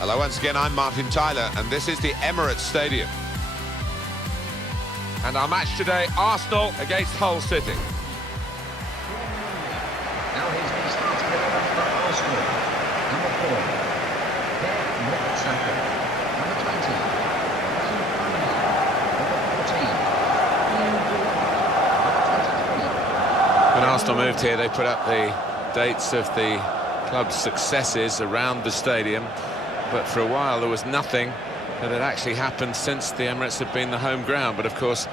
Hello, once again, I'm Martin Tyler, and this is the Emirates Stadium. And our match today, Arsenal against Hull City. Now here's the starting eleven for Arsenal. Number 4, Number 20, When Arsenal moved here, they put up the dates of the club's successes around the stadium, but for a while there was nothing that had actually happened since the Emirates had been the home ground. But of course,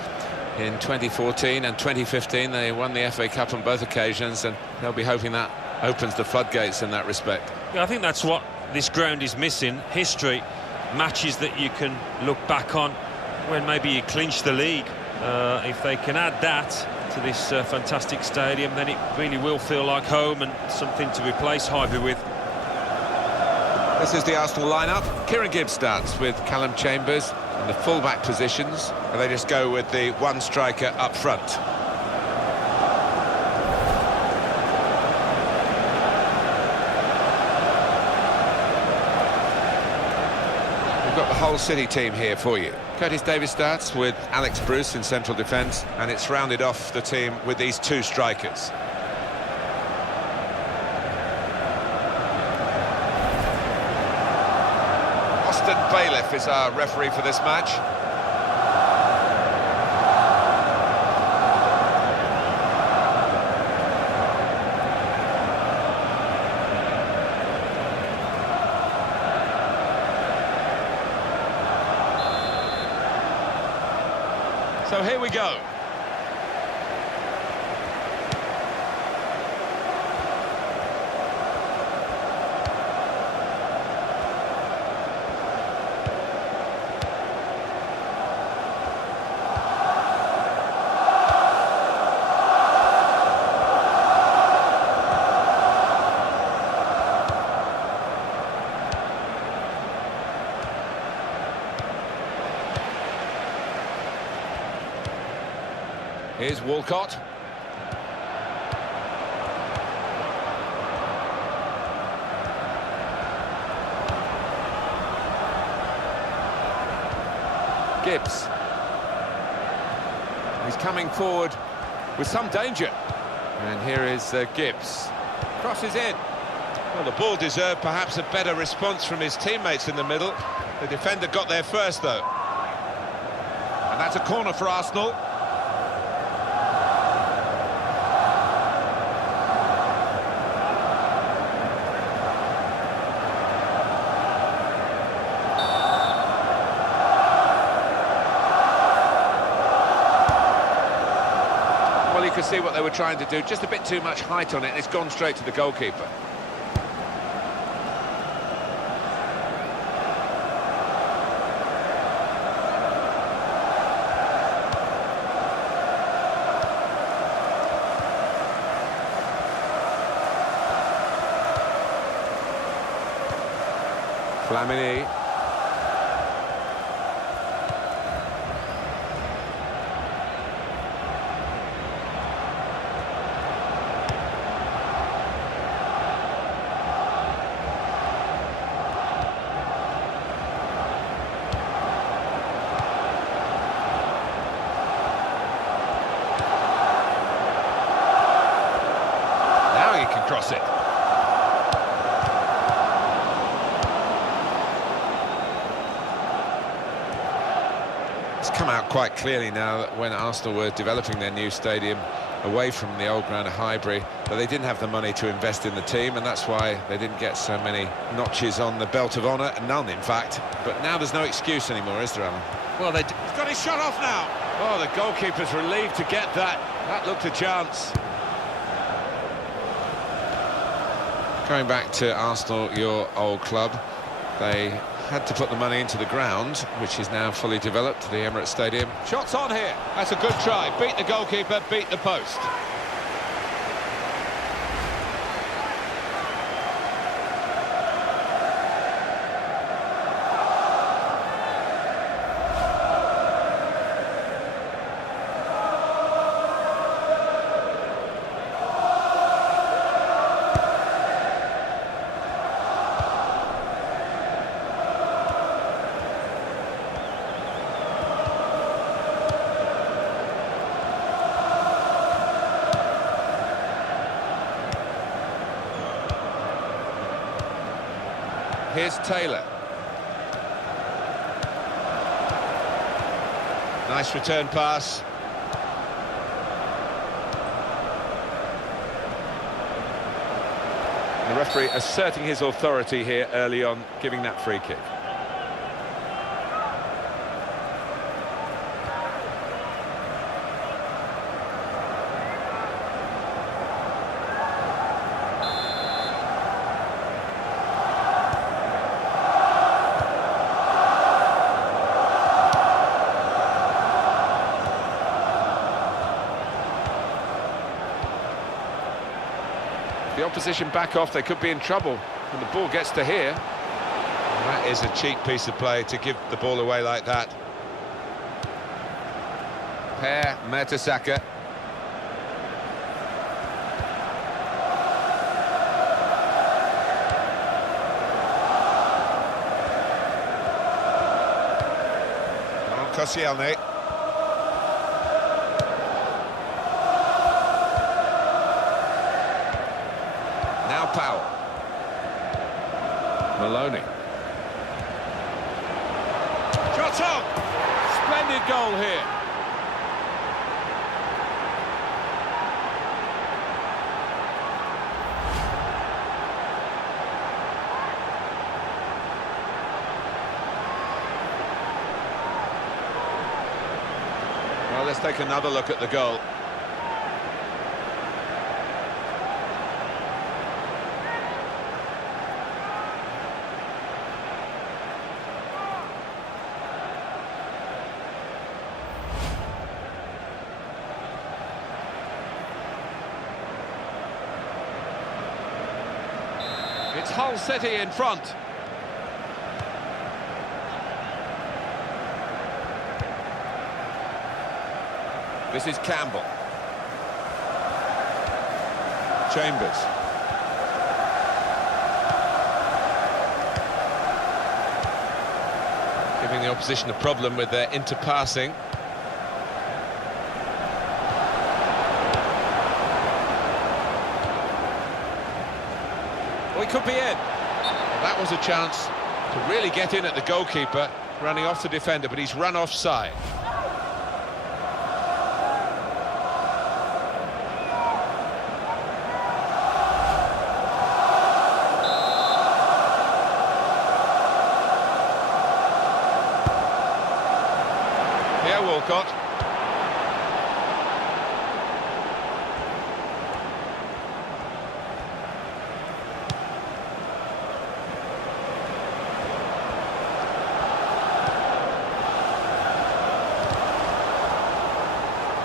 in 2014 and 2015 they won the FA Cup on both occasions, and they'll be hoping that opens the floodgates in that respect. Yeah, I think that's what this ground is missing: history, matches that you can look back on when maybe you clinch the league. If they can add that to this fantastic stadium, then it really will feel like home and something to replace Highbury with. This is the Arsenal lineup. Kieran Gibbs starts with Callum Chambers in the full-back positions, and they just go with the one striker up front. We've got the Hull City team here for you. Curtis Davis starts with Alex Bruce in central defence, and it's rounded off the team with these two strikers. Bailiff is our referee for this match. So here we go. Here's Walcott. Gibbs. He's coming forward with some danger. And here is Gibbs. Crosses in. Well, the ball deserved perhaps a better response from his teammates in the middle. The defender got there first, though. And that's a corner for Arsenal. Well, you can see what they were trying to do, just a bit too much height on it, and it's gone straight to the goalkeeper. Flamini. Now he can cross it. Come out quite clearly now that when Arsenal were developing their new stadium away from the old ground of Highbury, that they didn't have the money to invest in the team, and that's why they didn't get so many notches on the belt of honour, none in fact. But now there's no excuse anymore, is there, Alan? Well, he's got his shot off now. Oh, the goalkeeper's relieved to get that. That looked a chance. Going back to Arsenal, your old club, they had to put the money into the ground, which is now fully developed, the Emirates Stadium. Shots on here. That's a good try. Beat the goalkeeper, beat the post. Here's Taylor. Nice return pass. The referee asserting his authority here early on, giving that free kick. The opposition back off, they could be in trouble when the ball gets to here. And that is a cheap piece of play to give the ball away like that. Per Mertesacker. Koscielny. Powell. Maloney. Shot on! Splendid goal here. Well, let's take another look at the goal. It's Hull City in front. This is Campbell. Chambers. Giving the opposition a problem with their interpassing. Well, he could be in. Well, that was a chance to really get in at the goalkeeper, running off the defender, but he's run offside. Here, Walcott.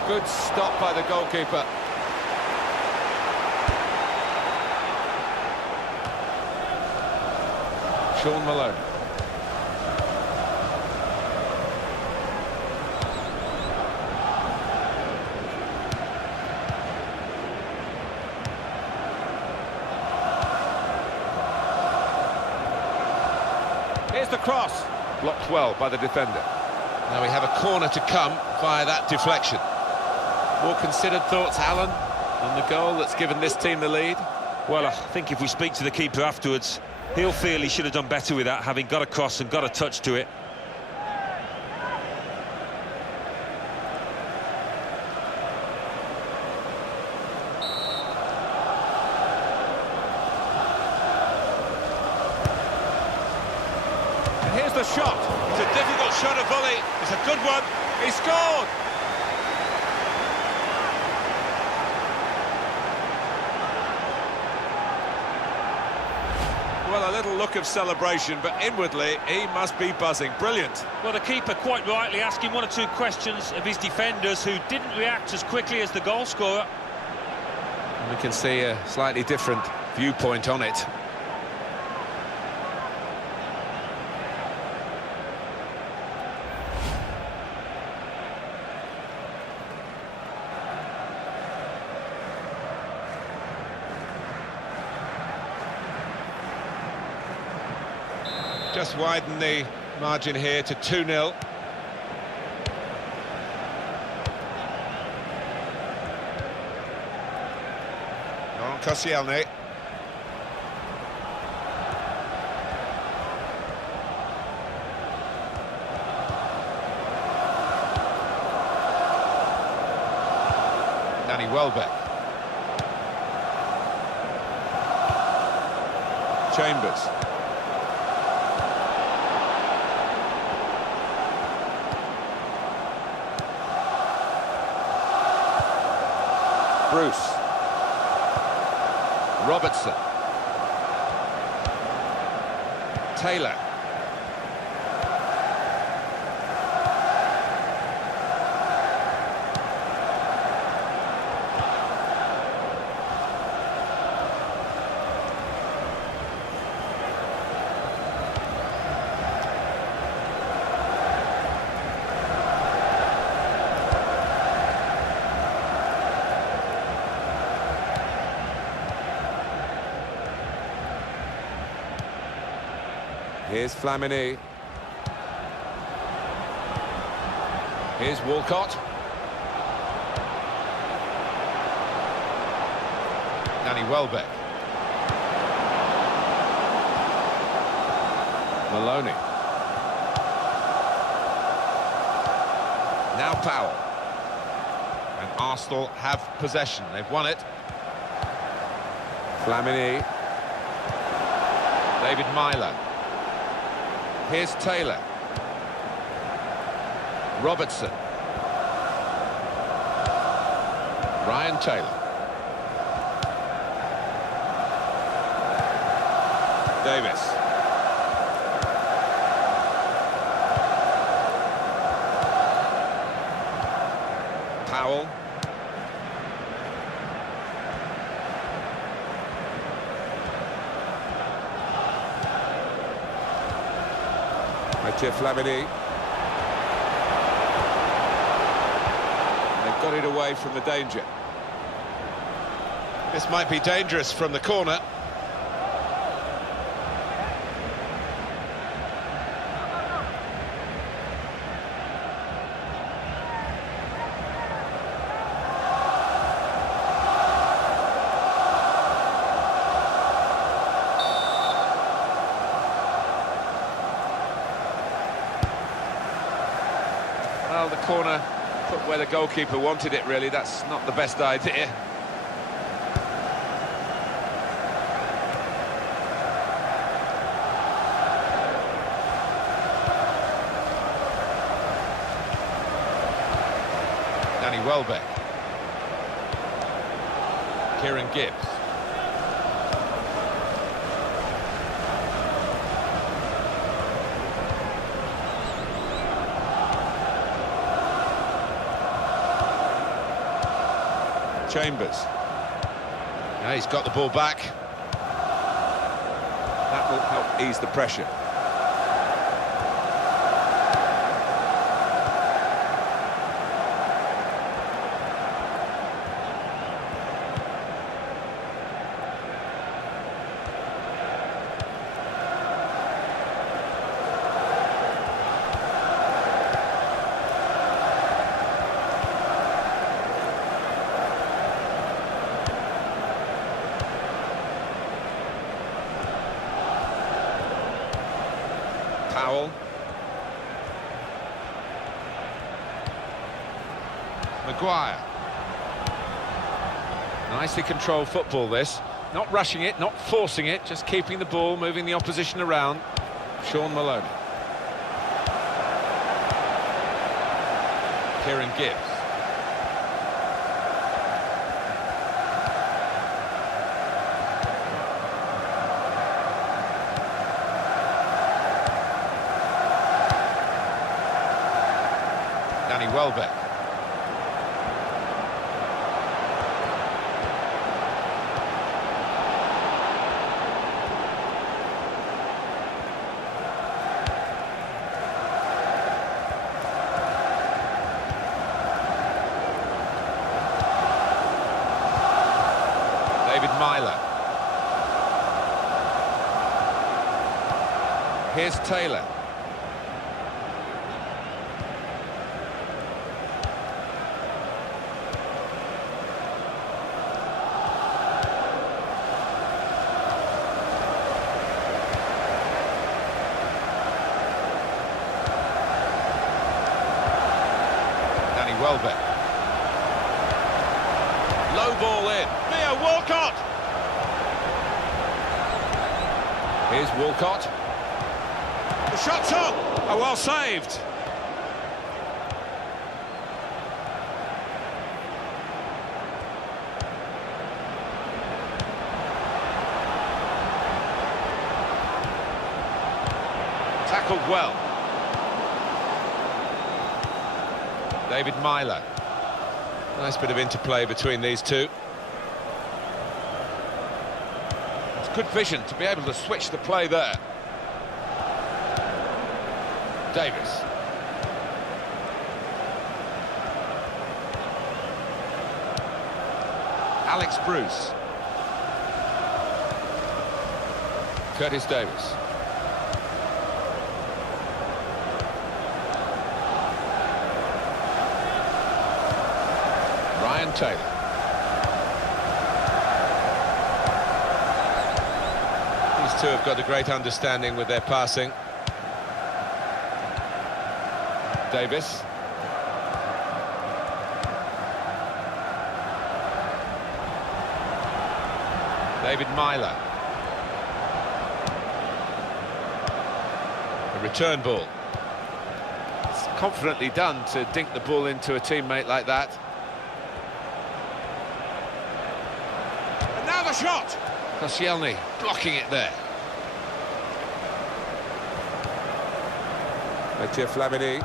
Good stop by the goalkeeper. Sean Malone. Here's the cross. Blocked well by the defender. Now we have a corner to come via that deflection. More considered thoughts, Alan, on the goal that's given this team the lead? Well, I think if we speak to the keeper afterwards, he'll feel he should have done better with that, having got a cross and got a touch to it. And here's the shot. It's a difficult shot, a volley. It's a good one. He scored! Well, a little look of celebration, but inwardly he must be buzzing. Brilliant. Well, the keeper quite rightly asking one or two questions of his defenders who didn't react as quickly as the goal scorer. And we can see a slightly different viewpoint on it. Just widen the margin here to 2-0. On Koscielny. Welbeck. Chambers. Bruce. Robertson. Taylor. Here's Flamini. Here's Walcott. Danny Welbeck. Maloney. Now Powell. And Arsenal have possession. They've won it. Flamini. David Myler. Here's Taylor. Robertson. Ryan Taylor. Davis. Powell. Mathieu Flamini. They've got it away from the danger. This might be dangerous from the corner. Well, the corner put where the goalkeeper wanted it, really. That's not the best idea. Danny Welbeck. Kieran Gibbs. Chambers. Now he's got the ball back. That will help ease the pressure. Powell. Maguire. Nicely controlled football, this. Not rushing it, not forcing it, just keeping the ball, moving the opposition around. Sean Maloney. Kieran Gibbs. Danny Welbeck. David Myler. Here's Taylor. Welbeck. Walcott. Here's Walcott. The shot's on. Oh, well saved. Tackled well. David Myler. Nice bit of interplay between these two. It's good vision to be able to switch the play there. Davis. Alex Bruce. Curtis Davis. Ryan Taylor. These two have got a great understanding with their passing. Davis. David Myler. A return ball. It's confidently done to dink the ball into a teammate like that. And now the shot! Koscielny blocking it there. Mathieu Flamini.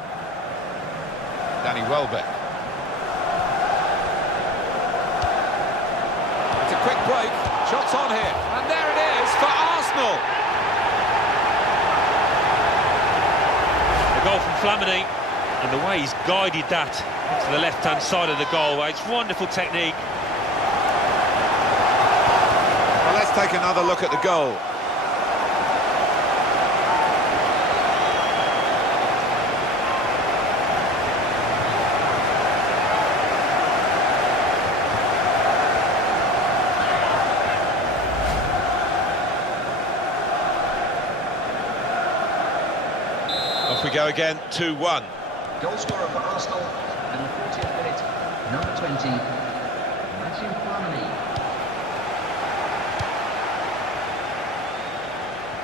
Danny Welbeck. It's a quick break. Shots on here. And there it is for Arsenal. The goal from Flamini, and the way he's guided that to the left-hand side of the goal. It's wonderful technique. Well, let's take another look at the goal. Off we go again, 2-1. Goal scorer for Arsenal in the 40th minute, number 20, Matthew Flamini.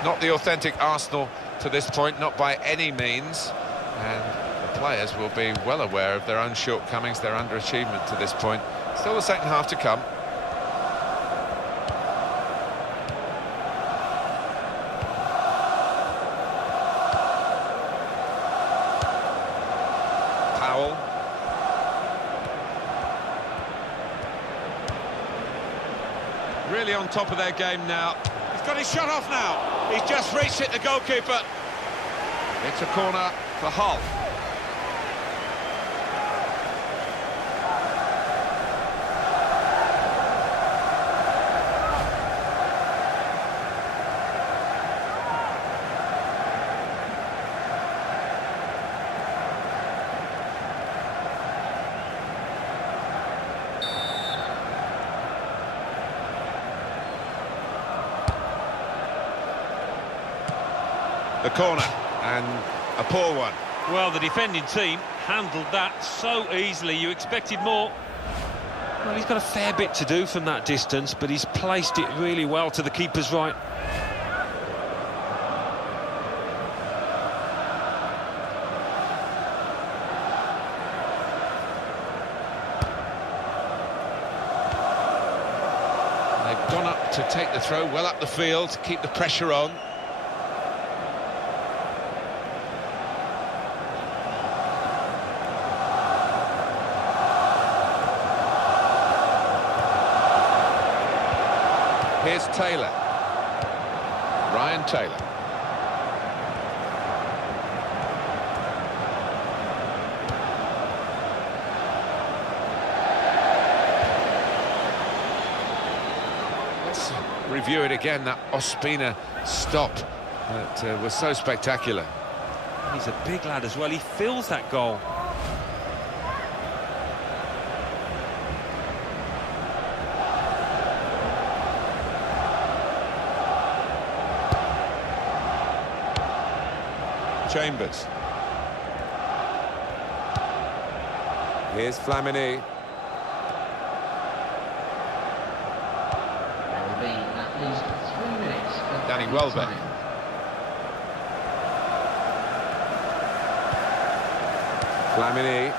Not the authentic Arsenal to this point, not by any means. And the players will be well aware of their own shortcomings, their underachievement to this point. Still the second half to come. Really on top of their game now. He's got his shot off now. He's just reached it, the goalkeeper. It's a corner for Hull. The corner, and a poor one. Well, the defending team handled that so easily. You expected more. Well, he's got a fair bit to do from that distance, but he's placed it really well to the keeper's right. They've gone up to take the throw, well up the field, to keep the pressure on. Here's Taylor. Ryan Taylor. Let's review it again, that Ospina stop that was so spectacular. He's a big lad as well. He fills that goal. Chambers. Here's Flamini. Welbeck. Flamini.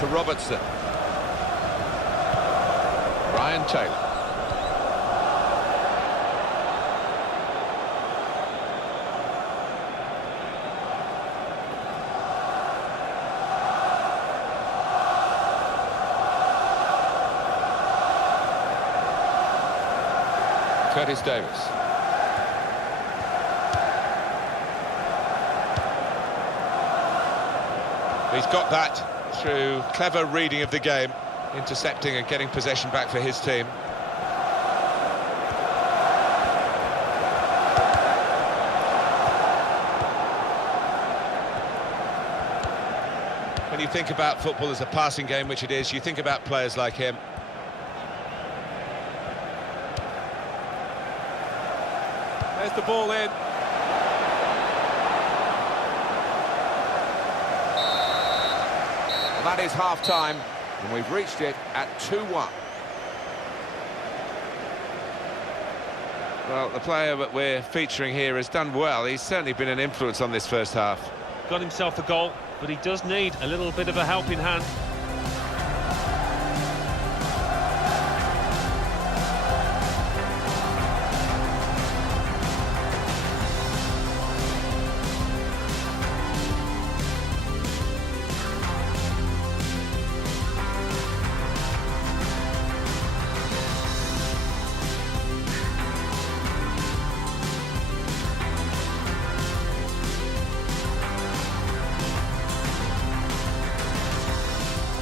To Robertson. Ryan Taylor. Curtis Davis. He's got that through clever reading of the game, intercepting and getting possession back for his team. When you think about football as a passing game, which it is, you think about players like him. There's the ball in. That is half-time, and we've reached it at 2-1. Well, the player that we're featuring here has done well. He's certainly been an influence on this first half. Got himself a goal, but he does need a little bit of a helping hand.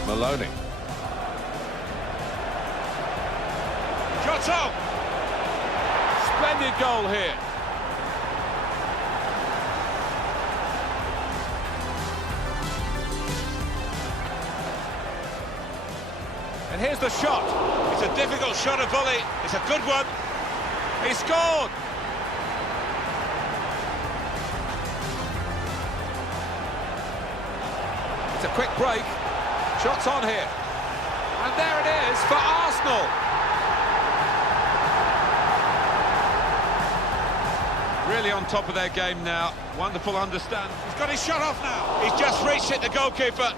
Maloney. Shots on! Splendid goal here. And here's the shot. It's a difficult shot, a volley. It's a good one. He scored! It's a quick break. Shots on here. And there it is for Arsenal. Really on top of their game now. Wonderful understand. He's got his shot off now. He's just reached it, the goalkeeper.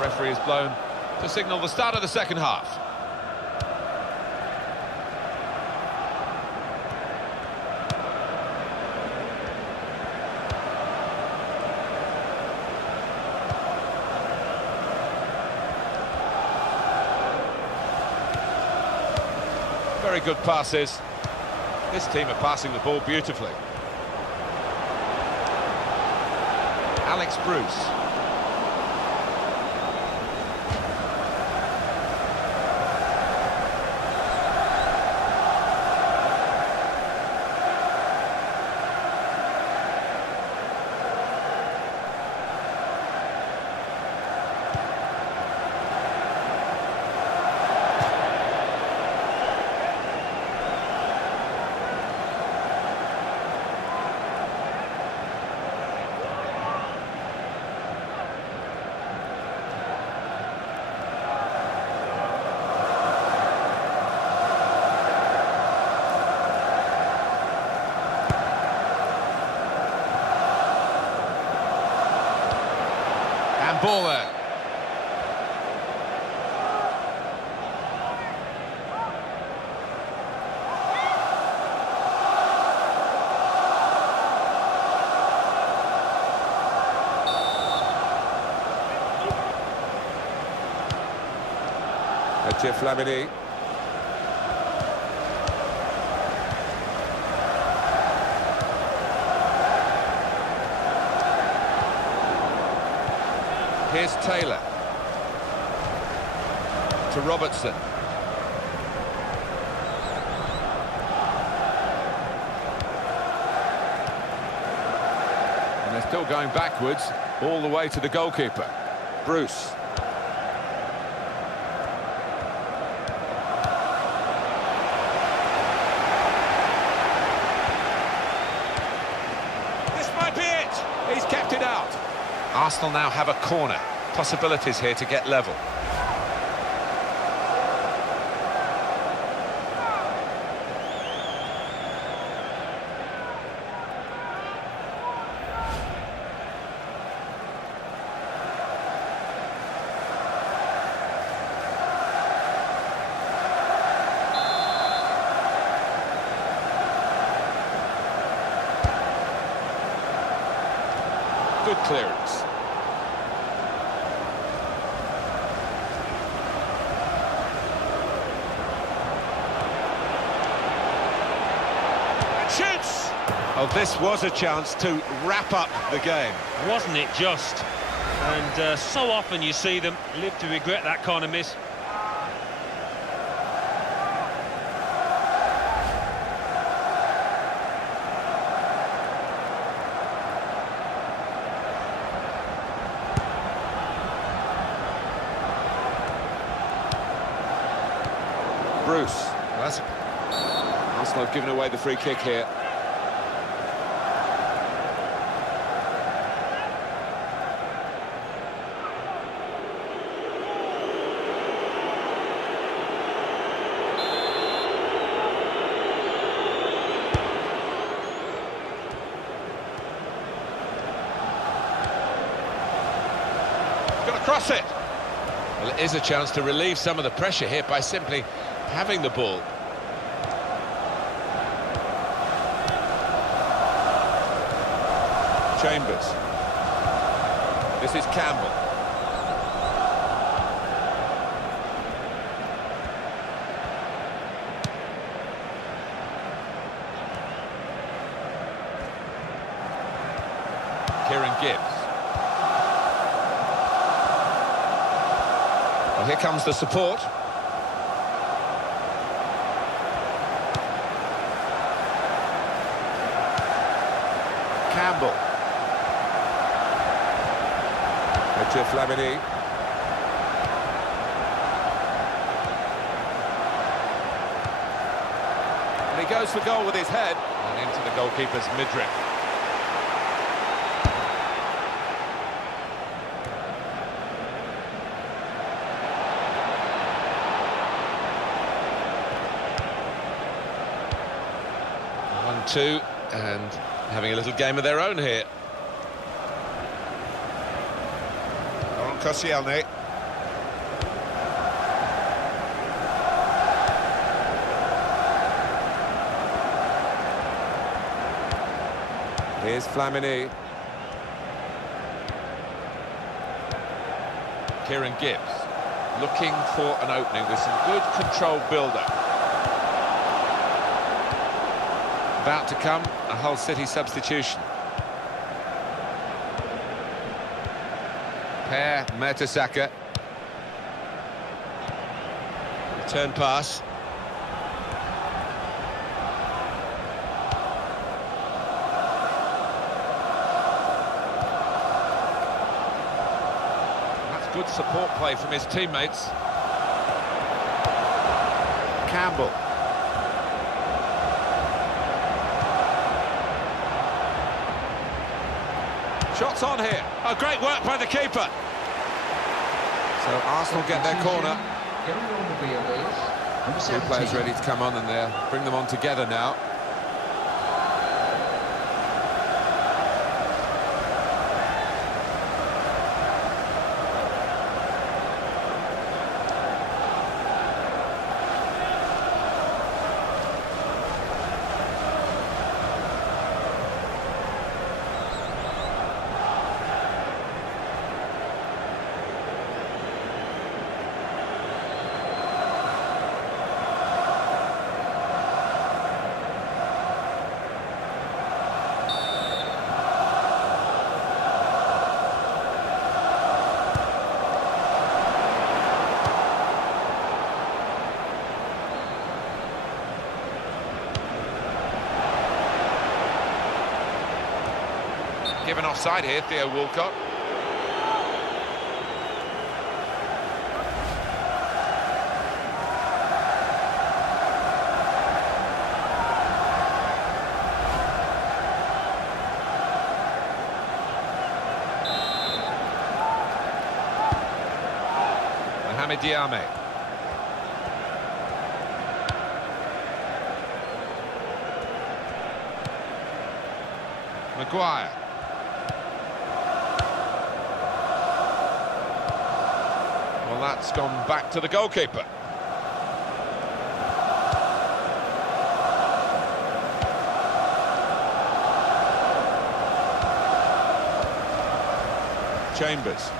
The referee is blown to signal the start of the second half. Very good passes. This team are passing the ball beautifully. Alex Bruce. Ball there. Flamini. Here's Taylor. To Robertson. And they're still going backwards, all the way to the goalkeeper. Bruce. This might be it! He's kept it out. Arsenal now have a corner. Possibilities here to get level. Good clearance. And shoots! Oh, this was a chance to wrap up the game. Wasn't it just? And so often you see them live to regret that kind of miss. Bruce. Well, Arsenal have given away the free kick here. Got to cross it. Well, it is a chance to relieve some of the pressure here by simply having the ball. Chambers. This is Campbell. Kieran Gibbs. Well, here comes the support. Campbell. To Flamini. And he goes for goal with his head and into the goalkeeper's midriff. One-two, and having a little game of their own here. Koscielny. Here's Flamini. Kieran Gibbs looking for an opening with some good controlled build-up. About to come a Hull City substitution. Per Mertesacker. Return pass. That's good support play from his teammates. Campbell. Shots on here. Oh, great work by the keeper. So Arsenal get their corner. Two players ready to come on, and they'll bring them on together now. given offside here, Theo Walcott. Mohamed Diame. Maguire. Well, that's gone back to the goalkeeper. Chambers.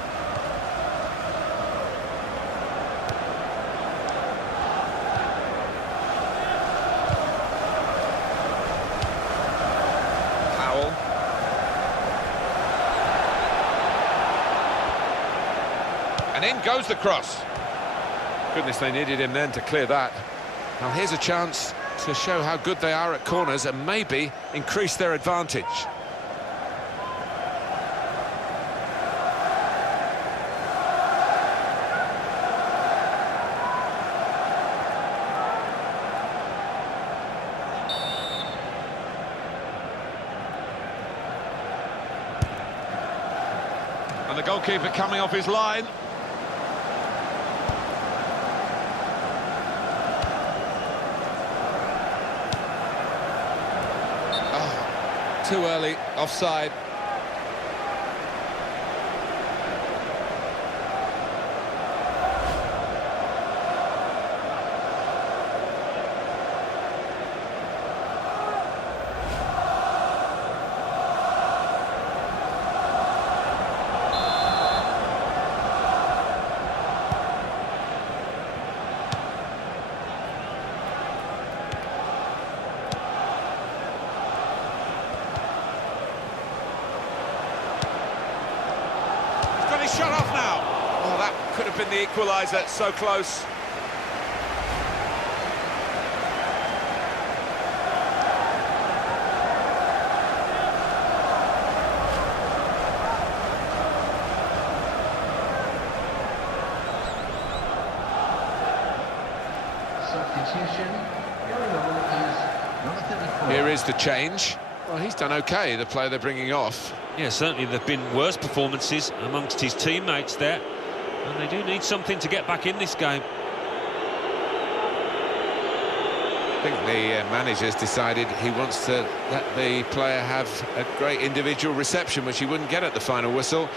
And in goes the cross. Goodness, they needed him then to clear that. Now here's a chance to show how good they are at corners and maybe increase their advantage. And the goalkeeper coming off his line. Too early, offside. Shut off now. Oh, that could have been the equaliser, so close. Substitution. Going on is number 34. Here is the change. Well, he's done okay, the player they're bringing off. Yeah, certainly there have been worse performances amongst his teammates there, and they do need something to get back in this game. I think the manager's decided he wants to let the player have a great individual reception, which he wouldn't get at the final whistle.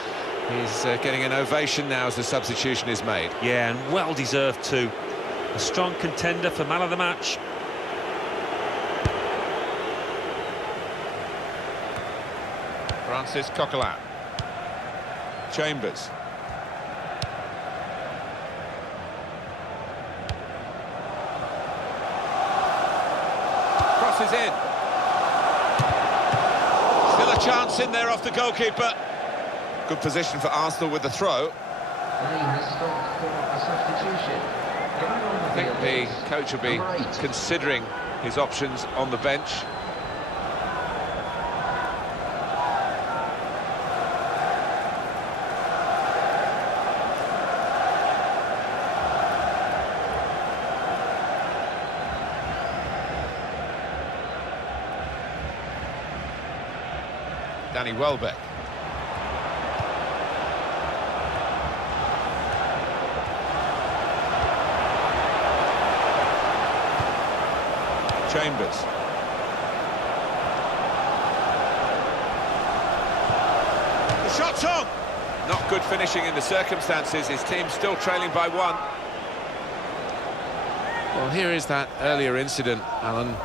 He's getting an ovation now as the substitution is made. Yeah, and well deserved too. A strong contender for man of the match. Francis Coquelin. Chambers. Crosses in. Still a chance in there off the goalkeeper. Good position for Arsenal with the throw. I think the coach will be considering his options on the bench. Danny Welbeck. Chambers. The shot's on! Not good finishing in the circumstances. His team's still trailing by one. Well, here is that earlier incident, Alan.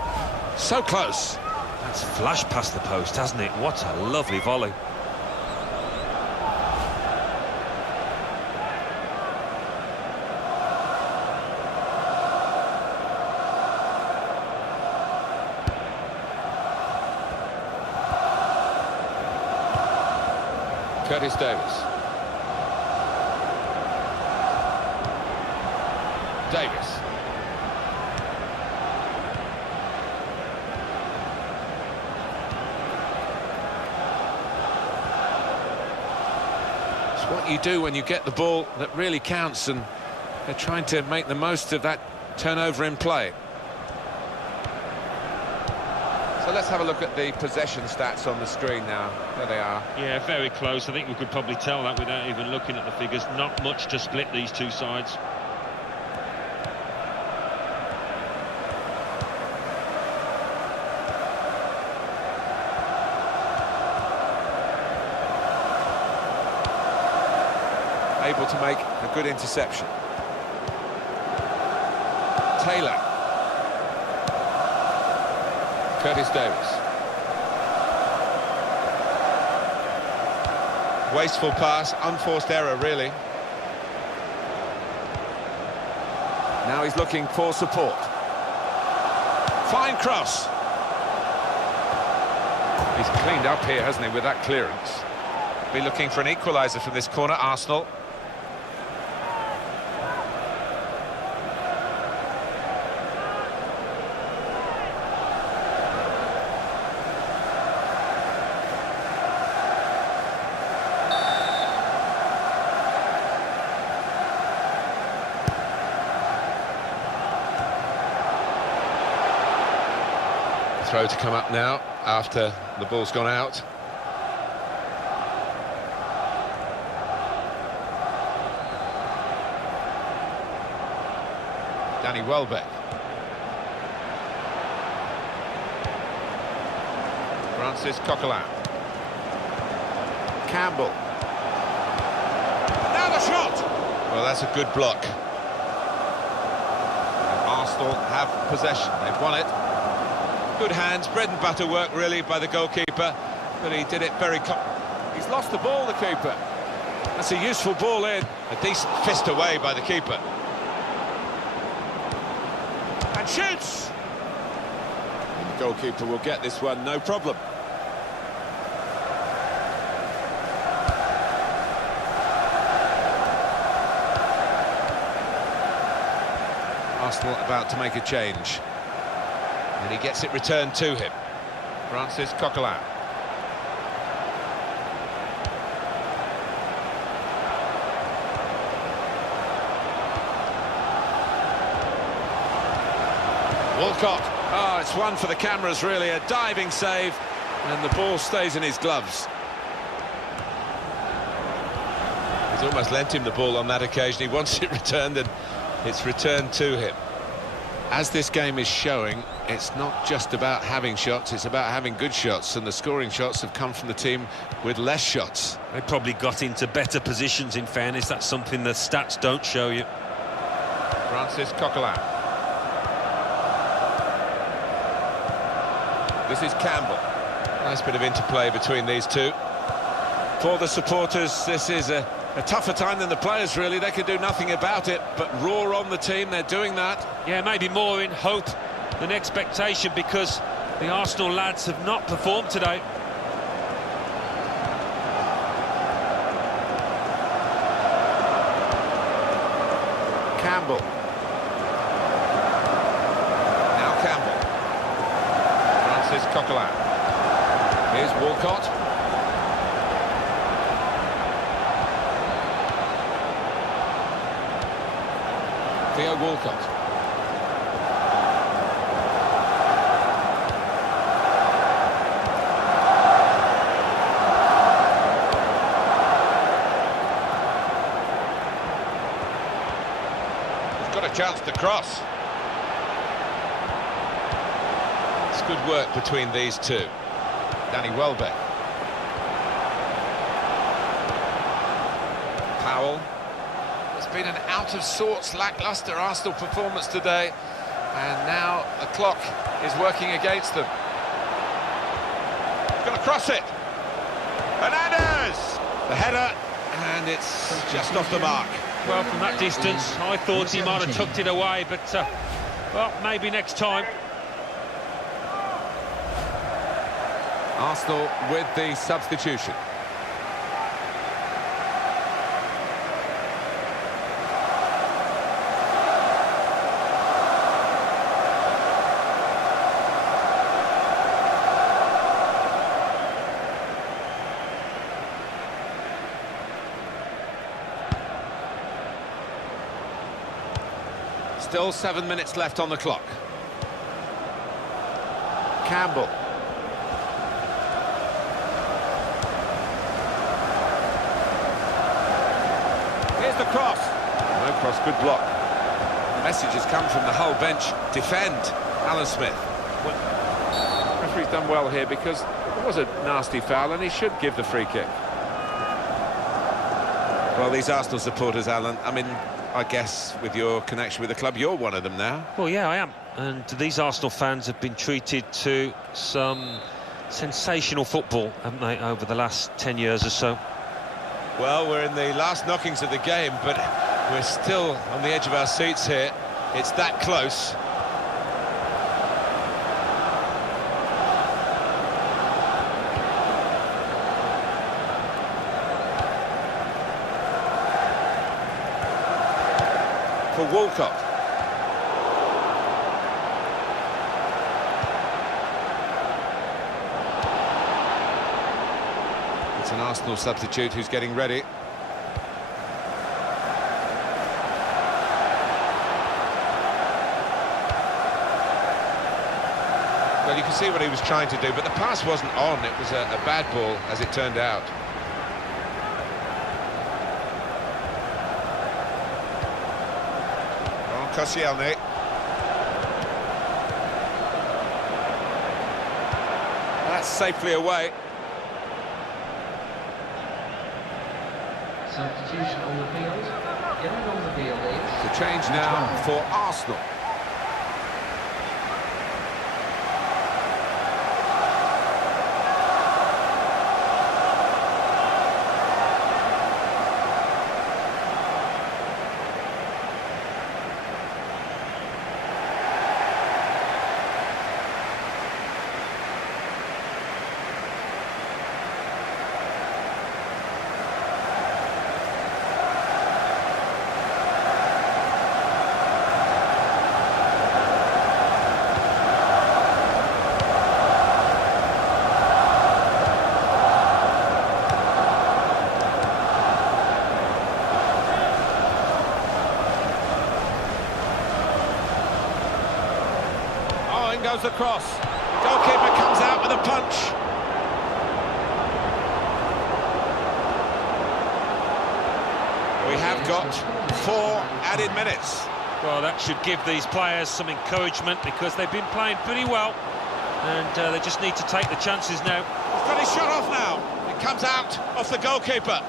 So close. That's flashed past the post, hasn't it? What a lovely volley. Curtis Davis. Davis. what you do when you get the ball that really counts, and they're trying to make the most of that turnover in play. So let's have a look at the possession stats on the screen now. There they are. Yeah, very close. I think we could probably tell that without even looking at the figures. Not much to split these two sides. Able to make a good interception. Taylor. Curtis Davis. Wasteful pass, unforced error really. Now he's looking for support. Fine cross. He's cleaned up here, hasn't he, with that clearance. Be looking for an equaliser from this corner, Arsenal. Throw to come up now after the ball's gone out. Danny Welbeck. Francis Coquelin. Campbell. Now the shot! Well, that's a good block. And Arsenal have possession. They've won it. Good hands, bread and butter work really by the goalkeeper, but he did it very... He's lost the ball, the keeper. That's a useful ball in. A decent fist away by the keeper. And shoots! The goalkeeper will get this one, no problem. Arsenal about to make a change. And he gets it returned to him. Francis Coquelin. Walcott. Oh, it's one for the cameras, really. A diving save, and the ball stays in his gloves. He's almost lent him the ball on that occasion. He wants it returned, and it's returned to him. As this game is showing, it's not just about having shots, it's about having good shots, and the scoring shots have come from the team with less shots. They probably got into better positions, in fairness. That's something the stats don't show you. Francis Coquelin. This is Campbell. Nice bit of interplay between these two. For the supporters, this is a tougher time than the players, really. They can do nothing about it, but roar on the team, they're doing that. Yeah, maybe more in hope than expectation, because the Arsenal lads have not performed today. Campbell. Now Campbell. Francis Coquelin. Here's Walcott. Theo Walcott. He's got a chance to cross. It's good work between these two. Danny Welbeck. Powell. It's been an out-of-sorts, lacklustre Arsenal performance today, and now the clock is working against them. He's going to cross it. Hernandez! The header, and it's just off the mark. Well, from that distance, I thought he might have tucked it away, but, well, maybe next time. Arsenal with the substitution. Still 7 minutes left on the clock. Campbell. Here's the cross. No cross, good block. The message has come from the Hull bench. Defend, Alan Smith. Well, the referee's done well here because it was a nasty foul and he should give the free kick. Well, these Arsenal supporters, Alan, I mean, I guess with your connection with the club, you're one of them now. Well, yeah, I am. And these Arsenal fans have been treated to some sensational football, haven't they, over the last 10 years or so? Well, we're in the last knockings of the game, but we're still on the edge of our seats here. It's that close. For Walcott. It's an Arsenal substitute who's getting ready. Well, you can see what he was trying to do, but the pass wasn't on. It was a bad ball, as it turned out. Koscielny. That's safely away. Substitution on the field. Getting on the field is... The change now for Arsenal. Goes across. The goalkeeper comes out with a punch. We have got 4 added minutes. Well, that should give these players some encouragement because they've been playing pretty well and they just need to take the chances now. He's got his shot off now. It comes out off the goalkeeper.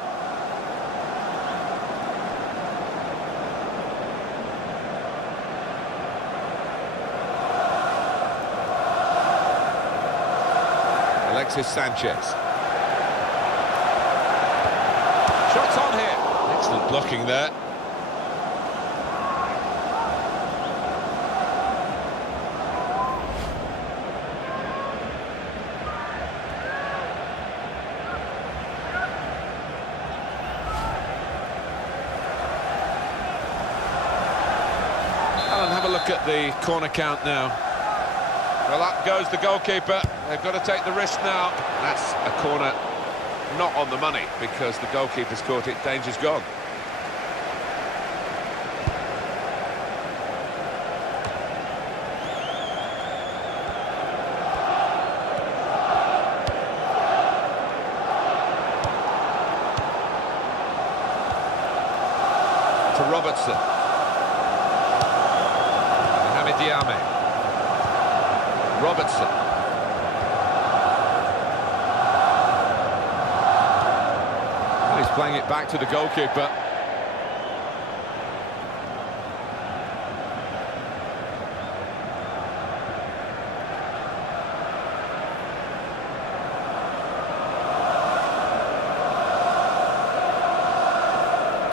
Alexis Sanchez. Shots on here. Excellent blocking there. Alan, have a look at the corner count now. Well, up goes the goalkeeper. They've got to take the risk now. That's a corner not on the money because the goalkeeper's caught it. Danger's gone. To Robertson. Mohamed Diame. Robertson. He's playing it back to the goalkeeper.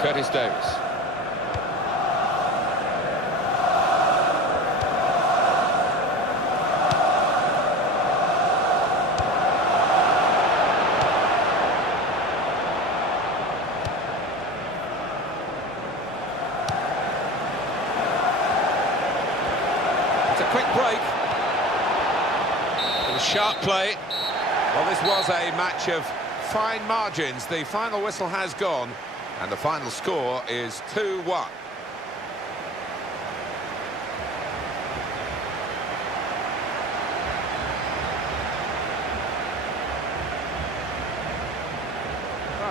Curtis Davis. Quick break. It was sharp play. Well, this was a match of fine margins. The final whistle has gone, and the final score is 2-1.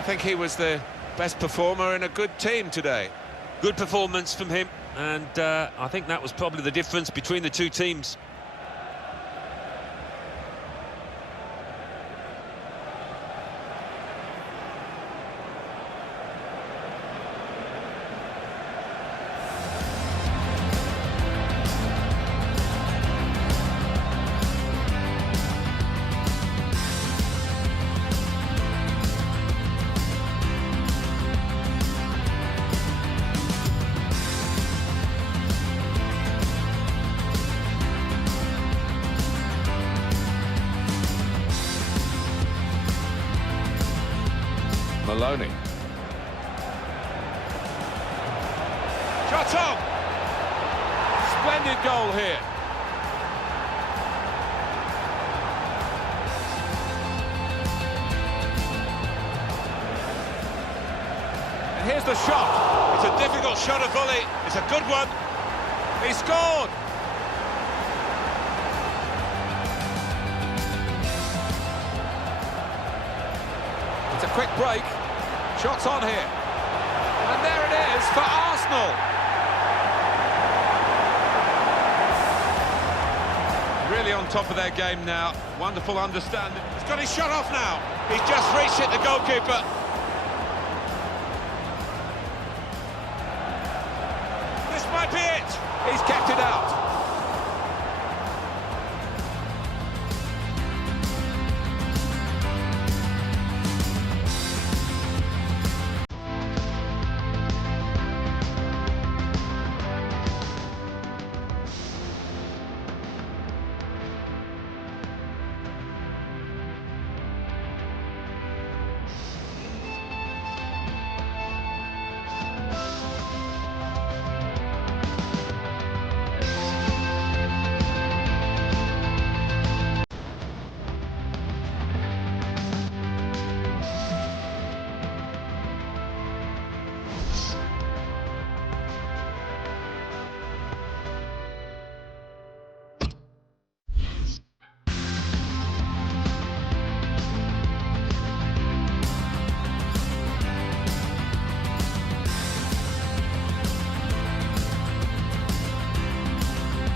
think he was the best performer in a good team today. Good performance from him, and I think that was probably the difference between the two teams. Maloney. Shot on! Splendid goal here. And here's the shot. It's a difficult shot, a volley. It's a good one. He scored! It's a quick break. Shots on here. And there it is for Arsenal. Really on top of their game now. Wonderful understanding. He's got his shot off now. He's just reached it, the goalkeeper. This might be it. He's kept it out.